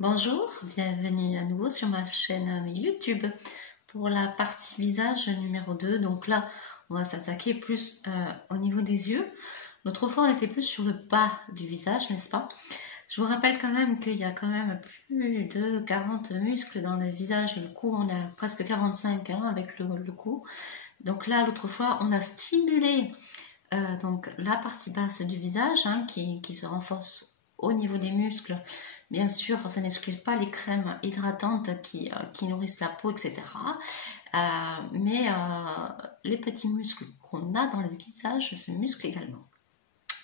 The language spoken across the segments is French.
Bonjour, bienvenue à nouveau sur ma chaîne YouTube pour la partie visage numéro 2. Donc là, on va s'attaquer plus au niveau des yeux. L'autre fois, on était plus sur le bas du visage, n'est-ce pas? Je vous rappelle quand même qu'il y a quand même plus de 40 muscles dans le visage et le cou. On a presque 45 avec le cou. Donc là, l'autre fois, on a stimulé donc la partie basse du visage qui se renforce au niveau des muscles. Bien sûr, ça n'exclut pas les crèmes hydratantes qui nourrissent la peau, etc. Mais les petits muscles qu'on a dans le visage se musclent également.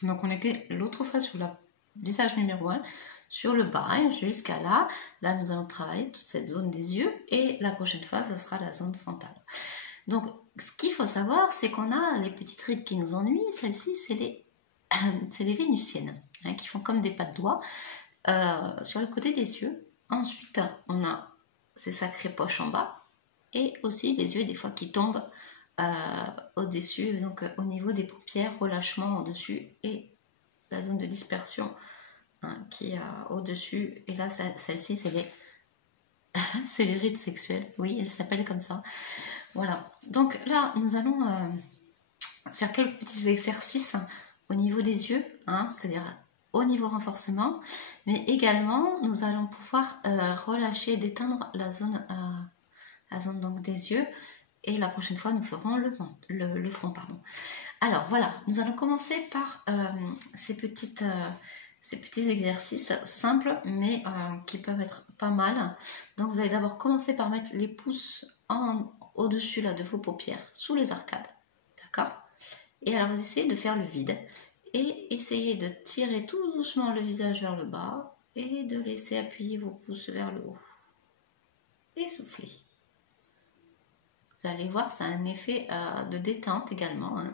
Donc on était l'autre fois sur le visage numéro 1, sur le bas jusqu'à là. Là, nous allons travailler toute cette zone des yeux et la prochaine fois, ce sera la zone frontale. Donc, ce qu'il faut savoir, c'est qu'on a les petites rides qui nous ennuient. Celles-ci, c'est les vénusiennes, qui font comme des pas de doigts sur le côté des yeux. Ensuite, on a ces sacrées poches en bas et aussi les yeux des fois qui tombent au-dessus, donc au niveau des paupières, relâchement au-dessus et la zone de dispersion qui est au-dessus. Et là, celle-ci, c'est les rides sexuelles. Oui, elles s'appellent comme ça. Voilà. Donc là, nous allons faire quelques petits exercices au niveau des yeux, c'est-à-dire au niveau renforcement, mais également, nous allons pouvoir relâcher, détendre la zone donc, des yeux. Et la prochaine fois, nous ferons le front. Pardon. Alors voilà, nous allons commencer par ces petits exercices simples, mais qui peuvent être pas mal. Donc vous allez d'abord commencer par mettre les pouces au-dessus de vos paupières, sous les arcades. D'accord? Et alors vous essayez de faire le vide et essayez de tirer tout doucement le visage vers le bas et de laisser appuyer vos pouces vers le haut. Et soufflez. Vous allez voir, ça a un effet de détente également.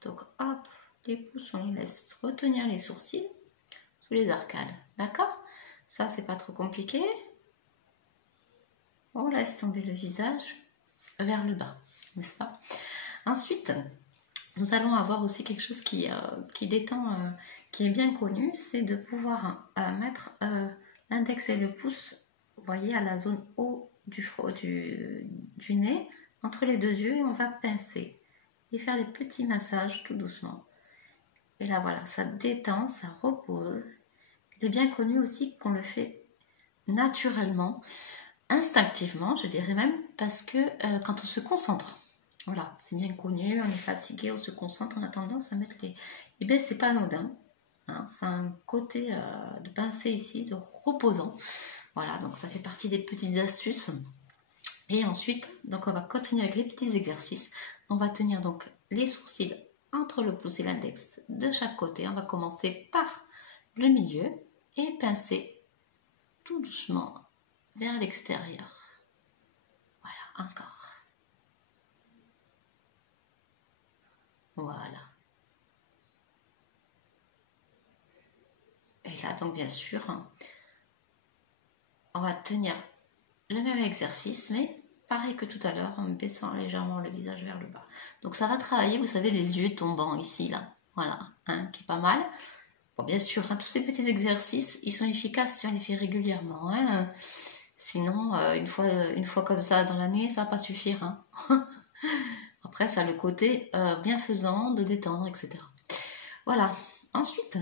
Donc hop, les pouces, on les laisse retenir les sourcils sous les arcades. D'accord? Ça, c'est pas trop compliqué. On laisse tomber le visage vers le bas, n'est-ce pas? Ensuite, nous allons avoir aussi quelque chose qui détend, qui est bien connu, c'est de pouvoir mettre l'index et le pouce, vous voyez, à la zone haut du nez, entre les deux yeux, et on va pincer et faire des petits massages tout doucement. Et là, voilà, ça détend, ça repose. Il est bien connu aussi qu'on le fait naturellement, instinctivement, je dirais même, parce que quand on se concentre, voilà, c'est bien connu, on est fatigué, on se concentre, on a tendance à mettre les... Eh bien, c'est pas anodin, c'est un côté de pincer ici, de reposant. Voilà, donc ça fait partie des petites astuces. Et ensuite, donc on va continuer avec les petits exercices. On va tenir donc les sourcils entre le pouce et l'index de chaque côté. On va commencer par le milieu et pincer tout doucement vers l'extérieur. Voilà, encore. Voilà. Et là, donc bien sûr, on va tenir le même exercice, mais pareil que tout à l'heure, en baissant légèrement le visage vers le bas. Donc ça va travailler, vous savez, les yeux tombants ici, là. Voilà, qui est pas mal. Bon, bien sûr, tous ces petits exercices, ils sont efficaces si on les fait régulièrement. Sinon, une fois comme ça dans l'année, ça va pas suffire. Après, ça a le côté bienfaisant, de détendre, etc. Voilà. Ensuite,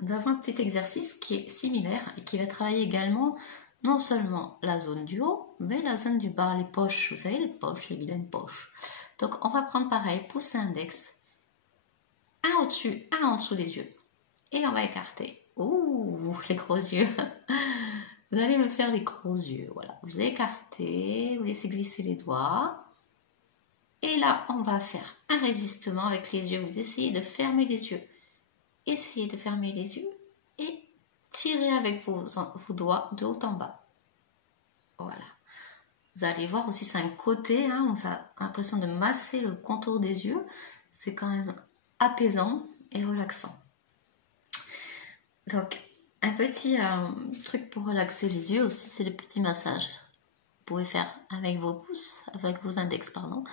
nous avons un petit exercice qui est similaire et qui va travailler également non seulement la zone du haut, mais la zone du bas, les poches. Vous savez, les poches, les vilaines poches. Donc, on va prendre pareil, pouce et index, un au-dessus, un en dessous des yeux. Et on va écarter. Ouh, les gros yeux. Vous allez me faire les gros yeux. Voilà. Vous écartez, vous laissez glisser les doigts. Et là, on va faire un résistement avec les yeux. Vous essayez de fermer les yeux. Essayez de fermer les yeux et tirez avec vos doigts de haut en bas. Voilà. Vous allez voir aussi, c'est un côté où ça a l'impression de masser le contour des yeux. C'est quand même apaisant et relaxant. Donc, un petit truc pour relaxer les yeux aussi, c'est le petit massage. Vous pouvez faire avec vos pouces, avec vos index, pardon.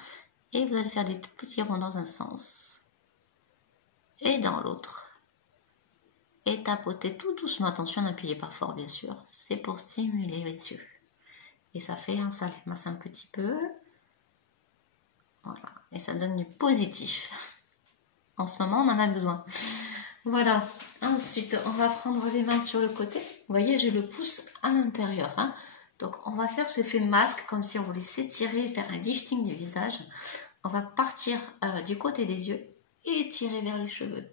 Et vous allez faire des petits ronds dans un sens et dans l'autre. et tapotez tout doucement. Attention, n'appuyez pas fort, bien sûr. C'est pour stimuler les yeux. Et ça fait, ça les masse un petit peu. Voilà. Et ça donne du positif. En ce moment, on en a besoin. Voilà. Ensuite, on va prendre les mains sur le côté. Vous voyez, j'ai le pouce à l'intérieur. Hein. Donc, on va faire cet effet masque, comme si on voulait s'étirer, faire un lifting du visage. On va partir du côté des yeux et tirer vers les cheveux.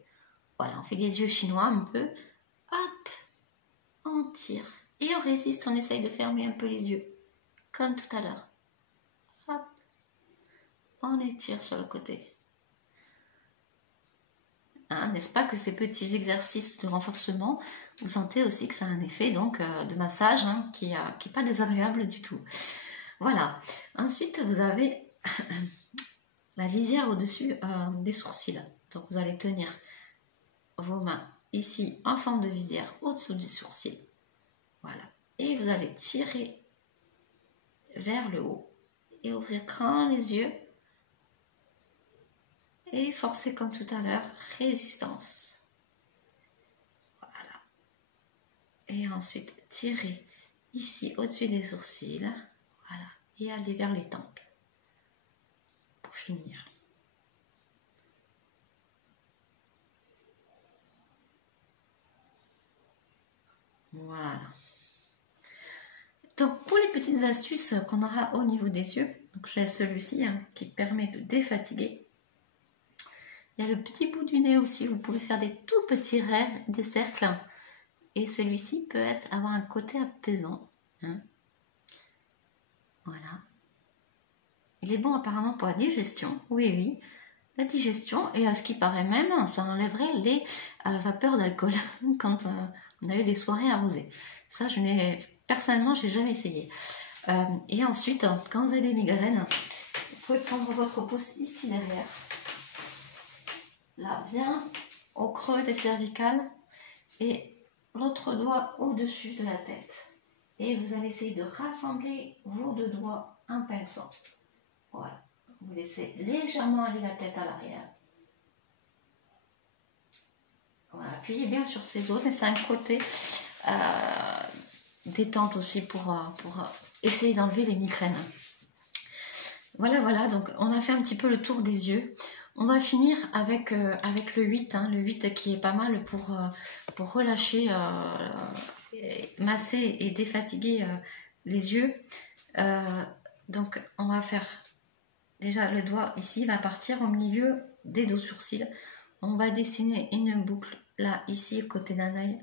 Voilà, on fait les yeux chinois un peu. Hop, on tire. Et on résiste, on essaye de fermer un peu les yeux. Comme tout à l'heure. Hop, on étire sur le côté. Hein, n'est-ce pas que ces petits exercices de renforcement, vous sentez aussi que ça a un effet donc de massage hein, qui est pas désagréable du tout. Voilà. Ensuite, vous avez la visière au-dessus des sourcils. Donc, vous allez tenir vos mains ici en forme de visière au-dessous du sourcil. Voilà. Et vous allez tirer vers le haut et ouvrir grand les yeux. Et forcer comme tout à l'heure, résistance. Voilà. Et ensuite, tirer ici au-dessus des sourcils. Voilà. Et aller vers les tempes. Pour finir. Voilà. Donc, pour les petites astuces qu'on aura au niveau des yeux, donc j'ai celui-ci hein, qui permet de défatiguer. Il y a le petit bout du nez aussi, vous pouvez faire des tout petits raies, des cercles. Et celui-ci peut avoir un côté apaisant. Hein. Voilà. Il est bon apparemment pour la digestion. Oui, oui. La digestion, et à ce qui paraît même, ça enlèverait les vapeurs d'alcool quand on a eu des soirées arrosées. Ça, personnellement, je n'ai jamais essayé. Et ensuite, quand vous avez des migraines, vous pouvez prendre votre pouce ici derrière. Là, bien au creux des cervicales et l'autre doigt au-dessus de la tête. Et vous allez essayer de rassembler vos deux doigts en pinçant. Voilà. Vous laissez légèrement aller la tête à l'arrière. Voilà. Appuyez bien sur ces os et c'est un côté détente aussi pour essayer d'enlever les migraines. Voilà, voilà. Donc, on a fait un petit peu le tour des yeux. On va finir avec le 8, hein, le 8 qui est pas mal pour relâcher, masser et défatiguer les yeux. Donc on va faire, déjà le doigt ici va partir au milieu des deux sourcils. On va dessiner une boucle là, ici, côté d'un œil,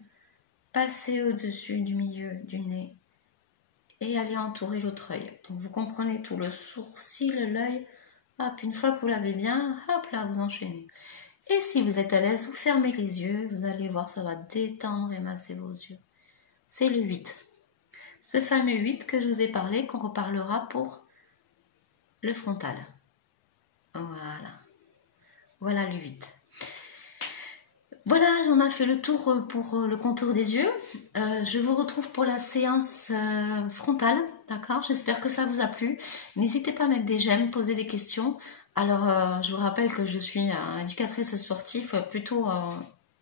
passer au-dessus du milieu du nez et aller entourer l'autre œil. Donc vous comprenez tout, le sourcil, l'œil. Hop, une fois que vous l'avez bien, hop là, vous enchaînez. Et si vous êtes à l'aise, vous fermez les yeux, vous allez voir, ça va détendre et masser vos yeux. C'est le 8. Ce fameux 8 que je vous ai parlé, qu'on reparlera pour le frontal. Voilà. Voilà le 8. Voilà, on a fait le tour pour le contour des yeux. Je vous retrouve pour la séance frontale, d'accord? J'espère que ça vous a plu. N'hésitez pas à mettre des j'aime, poser des questions. Alors, je vous rappelle que je suis éducatrice sportive, plutôt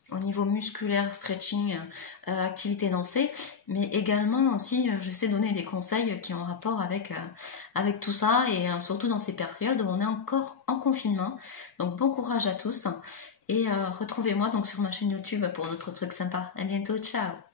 au niveau musculaire, stretching, activité dansée, mais également aussi, je sais donner des conseils qui ont rapport avec tout ça, et surtout dans ces périodes où on est encore en confinement. Donc, bon courage à tous. Et retrouvez-moi donc sur ma chaîne YouTube pour d'autres trucs sympas. À bientôt, ciao!